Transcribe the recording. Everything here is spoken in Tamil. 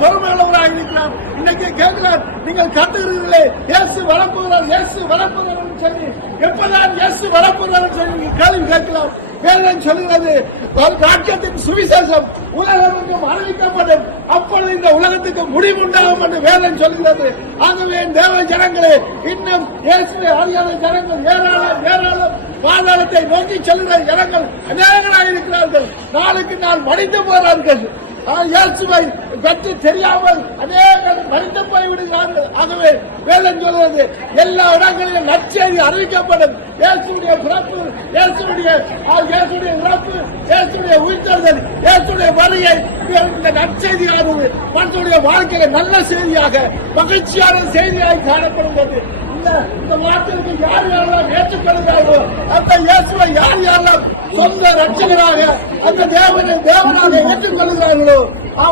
பொறுமை உள்ளவராக இருக்கிறார். இன்னைக்கு கேட்கிறார் நீங்கள் கட்டுகிறீர்களே இயேசு வளர்ப்புகிறார் இயேசு வளர்ப்புகிறார் சொல்லி எப்பதான் இயேசு வளர்ப்புகிறார் சொல்லி கேள்வி கேட்கலாம். வேதம் சொல்கிறது ஒரு ராஜ்யத்தின் சுவிசேஷம் உலகத்துக்கும் அறிவிக்கப்படும். அப்பொழுது இந்த உலகத்துக்கு முடிவு உண்டாகும் என்று வேதம் சொல்கிறது. ஆகவே தேவ ஜனங்களே இன்னும் இயேசுவை அறியாத ஜனங்கள் ஏராளம் ஏராளம். பாதாளத்தை நோக்கி செல்கிற ஜனங்கள் அநேகராக இருக்கிறார்கள். நாளுக்கு நாள் மடிந்து போகிறார்கள். இயேசுவை பற்றி தெரியாமல் அநேகர் மறித்து போய்விடுகிறார்கள். ஆகவே வேதம் சொல்வது எல்லா இடங்களிலும் நற்செய்தி அறிவிக்கப்படும். இயேசுடைய பிறப்பு இயேசுடைய ஆ, இயேசுடைய இறப்பு இயேசுடைய உயிர்த்தெழுதல் இயேசுடைய வருகை இந்த நற்செய்தியானது மனுடைய வாழ்க்கையில நல்ல செய்தியாக மகிழ்ச்சியான செய்தியாக காணப்படுகிறது. இந்த இந்த வார்த்தைக்கு யார் யாரெல்லாம் ஏற்றுக்கொள்ள அந்த இயேசுவை யார் யாரெல்லாம் சொந்த ரட்சகராக அந்த தேவனை தேவனாக ஏற்றுக்கொள்கிறார்களோ